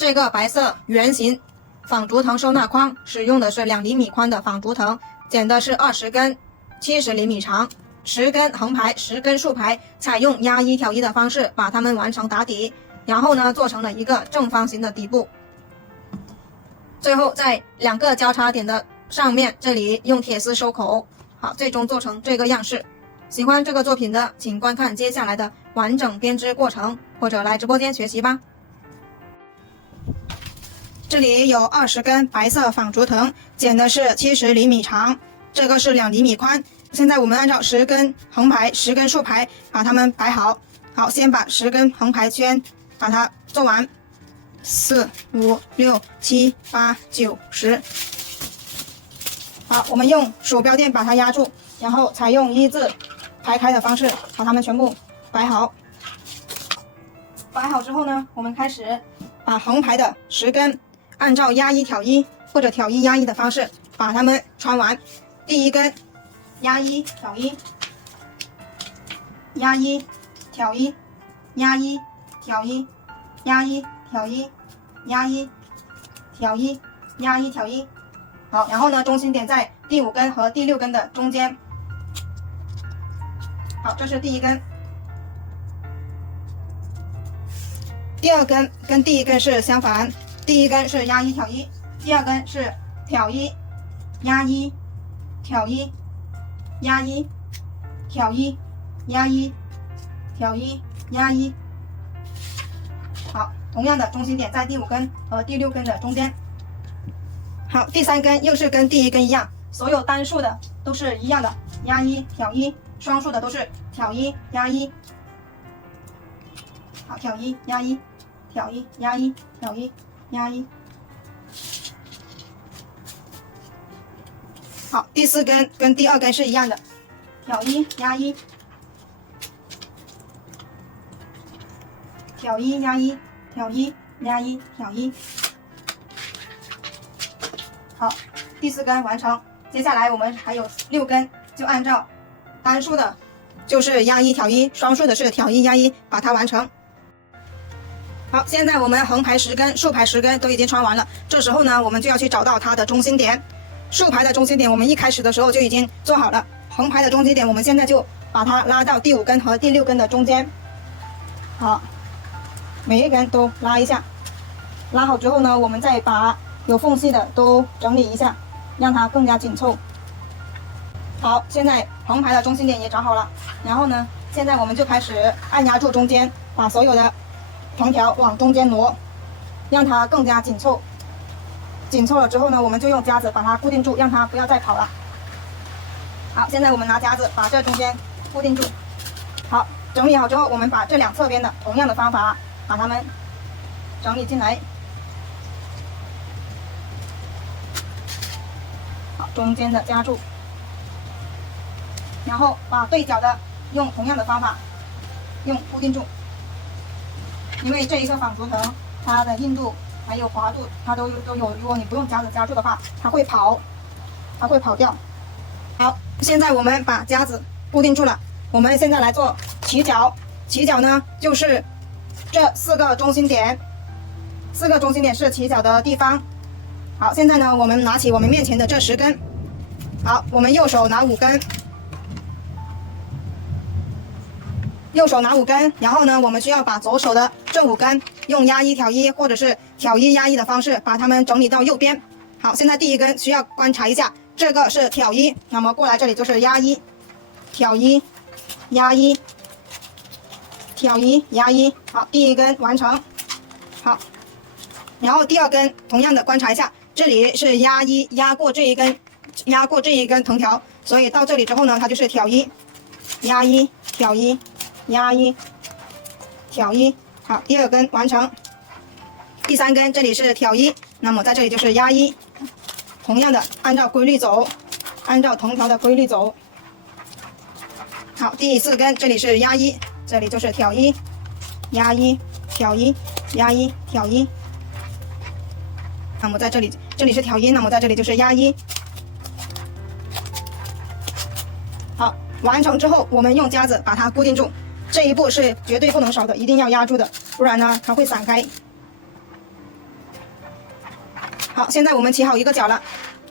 这个白色圆形纺竹藤收纳筐使用的是2厘米宽的纺竹藤，剪的是20根，70厘米长，10根横排，10根竖排，采用压1挑1的方式把它们完成打底，然后呢做成了一个正方形的底部。最后在2个交叉点的上面，这里用铁丝收口，好，最终做成这个样式。喜欢这个作品的，请观看接下来的完整编织过程，或者来直播间学习吧。这里有20根白色纺竹藤，剪的是70厘米长，这个是2厘米宽。现在我们按照10根横排，10根竖排把它们摆好。好，先把10根横排圈把它做完，4、5、6、7、8、9、10。好，我们用鼠标垫把它压住，然后采用1字排开的方式把它们全部摆好。摆好之后呢，我们开始把横排的10根按照压1挑1或者挑1压1的方式把它们穿完。第一根压1挑1，压1挑1，压1挑1，压1挑1，压1挑1，压1挑1。好，然后呢，中心点在第5根和第6根的中间。好，这是第一根。第2根跟第1根是相反，第1根是压1挑1，第2根是挑1压1挑1，压1挑1，压1挑1，压1。好，同样的中心点在第5根和第6根的中间。好，第3根又是跟第1根一样，所有单数的都是一样的，压1挑1，双数的都是挑1压1。好，挑1压1，挑1压1，挑1压1。好，第4根跟第2根是一样的，挑1压1，挑1压1，挑1压1，挑1。好，第4根完成。接下来我们还有6根，就按照单数的就是压1挑1，双数的是挑1压1，把它完成。好，现在我们横排10根，竖排10根都已经穿完了。这时候呢，我们就要去找到它的中心点。竖排的中心点我们一开始的时候就已经做好了，横排的中心点我们现在就把它拉到第5根和第6根的中间。好，每一根都拉一下。拉好之后呢，我们再把有缝隙的都整理一下，让它更加紧凑。好，现在横排的中心点也找好了，然后呢，现在我们就开始按压住中间，把所有的藤条往中间挪，让它更加紧凑。紧凑了之后呢，我们就用夹子把它固定住，让它不要再跑了。好，现在我们拿夹子把这中间固定住。好，整理好之后，我们把这2侧边的同样的方法把它们整理进来。好，中间的夹住，然后把对角的用同样的方法用固定住。因为这一个纺竹藤它的硬度还有滑度它都有，如果你不用夹子夹住的话，它会跑掉。好，现在我们把夹子固定住了，我们现在来做起角。起角呢，就是这4个中心点，4个中心点是起角的地方。好，现在呢，我们拿起我们面前的这10根，好，我们右手拿5根，然后呢，我们需要把左手的这5根用压1挑1或者是挑1压1的方式把它们整理到右边。好，现在第1根需要观察一下，这个是挑1，那么过来这里就是压1，挑1压1，挑1压1。好，第1根完成。好，然后第2根同样的观察一下，这里是压1，压过这一根藤条，所以到这里之后呢，它就是挑1压1，挑1压1，挑1。好，第2根完成。第3根这里是挑1，那么在这里就是压1，同样的按照规律走，按照藤条的规律走。好，第4根这里是压1，这里就是挑1压1，挑1压1，挑1。那么在这里是挑1，那么在这里就是压1。好，完成之后我们用夹子把它固定住，这一步是绝对不能少的，一定要压住的，不然呢它会散开。好，现在我们起好一个角了，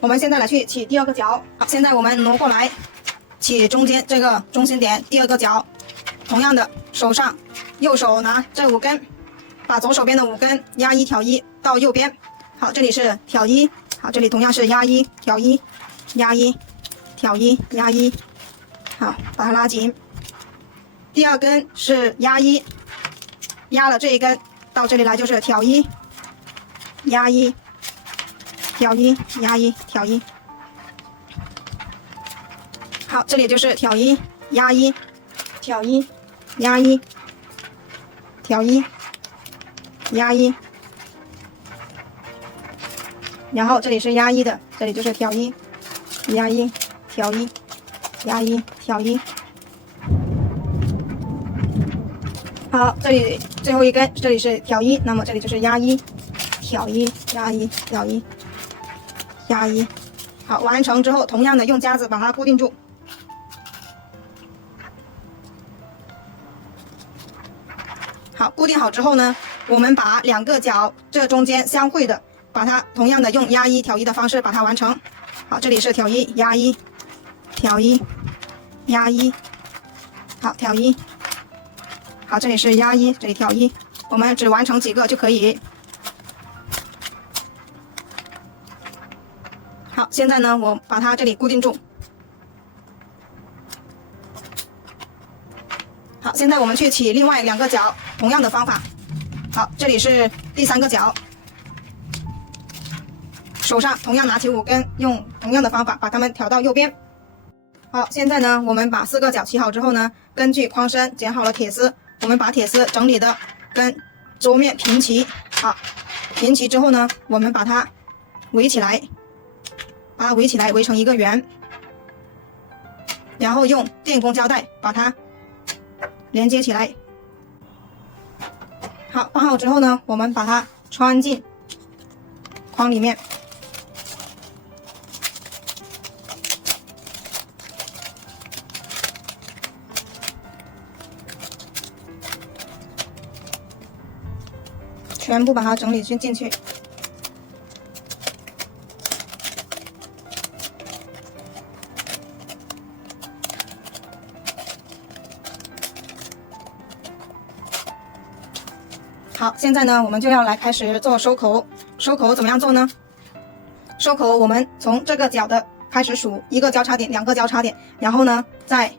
我们现在来去起第二个角。好，现在我们挪过来，起中间这个中心点第二个角。同样的，手上右手拿这5根，把左手边的5根压1挑1到右边。好，这里是挑1，好，这里同样是压1挑1，压1挑1，压1，好，把它拉紧。第二根是压1，压了这一根到这里来就是挑1，压1。挑1，压1，挑1。好，这里就是挑1，压1，挑1，压1，挑1，压1。然后这里是压1的，这里就是挑1，压1，挑1，压1，挑1。好，这里最后一根，这里是挑1，那么这里就是压1，挑1，压1，挑1。压1，好，完成之后，同样的用夹子把它固定住。好，固定好之后呢，我们把2个角这中间相会的，把它同样的用压1挑1的方式把它完成。好，这里是挑1，压1，挑1，压1，好，挑1，好，这里是压1，这里挑1，我们只完成几个就可以。好，现在呢，我把它这里固定住。好，现在我们去起另外2个角，同样的方法。好，这里是第3个角，手上同样拿起5根，用同样的方法把它们挑到右边。好，现在呢，我们把4个角起好之后呢，根据框身剪好了铁丝，我们把铁丝整理的跟桌面平齐。好，平齐之后呢，我们把它围起来。把它围起来，围成一个圆，然后用电工胶带把它连接起来。好，绑好之后呢，我们把它穿进框里面。全部把它整理进去。好，现在呢，我们就要来开始做收口。收口怎么样做呢？收口我们从这个角的开始数，1个交叉点，2个交叉点，然后呢，在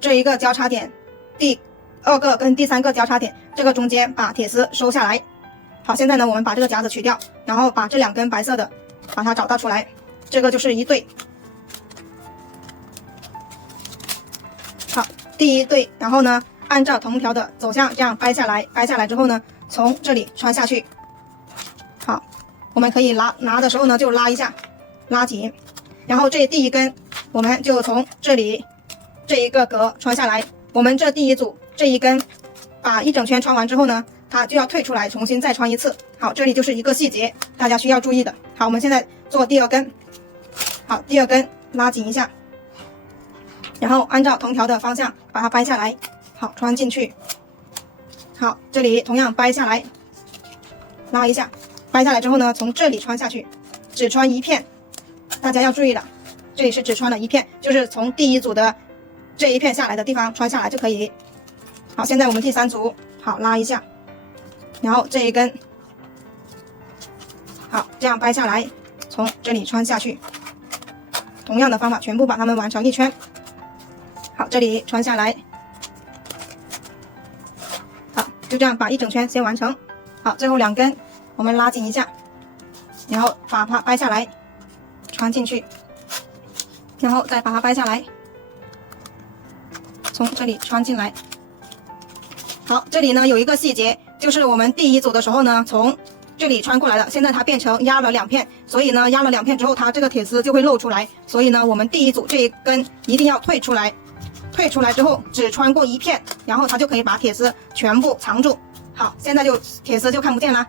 这一个交叉点、第2个跟第3个交叉点这个中间把铁丝收下来。好，现在呢，我们把这个夹子取掉，然后把这2根白色的把它找到出来，这个就是1对。好，第1对，然后呢，按照藤条的走向这样掰下来，掰下来之后呢，从这里穿下去。好，我们可以拿的时候呢就拉一下，拉紧，然后这第1根我们就从这里这一个格穿下来。我们这第1组这1根把1整圈穿完之后呢，它就要退出来，重新再穿1次。好，这里就是一个细节，大家需要注意的。好，我们现在做第2根。好，第2根拉紧一下，然后按照藤条的方向把它掰下来。好，穿进去。好，这里同样掰下来，拉一下，掰下来之后呢，从这里穿下去，只穿1片，大家要注意了，这里是只穿了1片，就是从第1组的这一片下来的地方穿下来就可以。好，现在我们第3组，好，拉一下，然后这一根，好，这样掰下来，从这里穿下去，同样的方法全部把它们完成1圈。好，这里穿下来。就这样把1整圈先完成。好，最后2根我们拉紧一下，然后把它掰下来，穿进去，然后再把它掰下来，从这里穿进来。好，这里呢有一个细节，就是我们第1组的时候呢，从这里穿过来的，现在它变成压了2片，所以呢压了2片之后，它这个铁丝就会露出来，所以呢我们第1组这一根一定要退出来。退出来之后只穿过1片，然后它就可以把铁丝全部藏住。好，现在就铁丝就看不见了。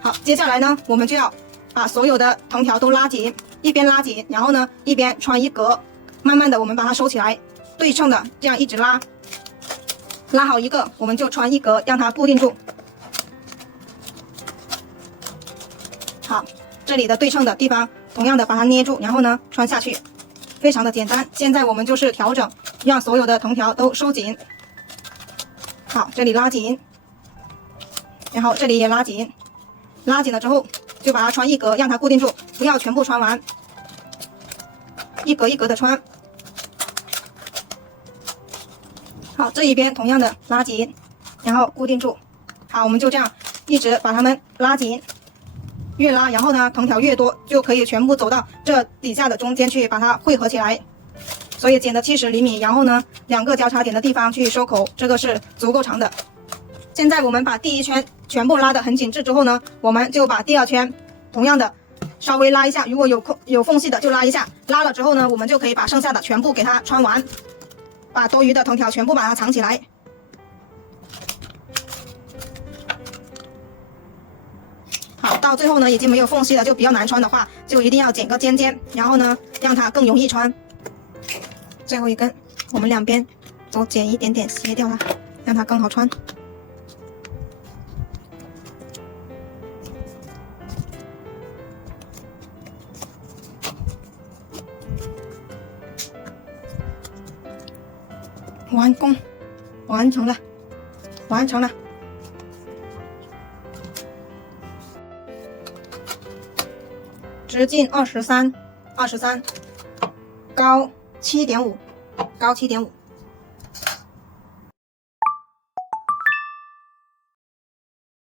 好，接下来呢，我们就要把所有的藤条都拉紧，一边拉紧，然后呢一边穿1格，慢慢的我们把它收起来，对称的这样一直拉，拉好1个，我们就穿1格，让它固定住。好，这里的对称的地方，同样的把它捏住，然后呢穿下去，非常的简单。现在我们就是调整，让所有的藤条都收紧。好，这里拉紧，然后这里也拉紧，拉紧了之后就把它穿一格，让它固定住，不要全部穿完，一格一格的穿。好，这一边同样的拉紧，然后固定住。好，我们就这样一直把它们拉紧，越拉，然后呢藤条越多，就可以全部走到这底下的中间去，把它汇合起来。所以剪的70厘米，然后呢2个交叉点的地方去收口，这个是足够长的。现在我们把第一圈全部拉得很紧致之后呢，我们就把第2圈同样的稍微拉一下，如果有缝隙的就拉一下，拉了之后呢，我们就可以把剩下的全部给它穿完，把多余的藤条全部把它藏起来。好，到最后呢已经没有缝隙了，就比较难穿的话，就一定要剪个尖尖，然后呢让它更容易穿。最后一根我们两边都剪一点点，斜掉它，让它更好穿。完工，完成了，完成了。直径23，高7.5，高7.5。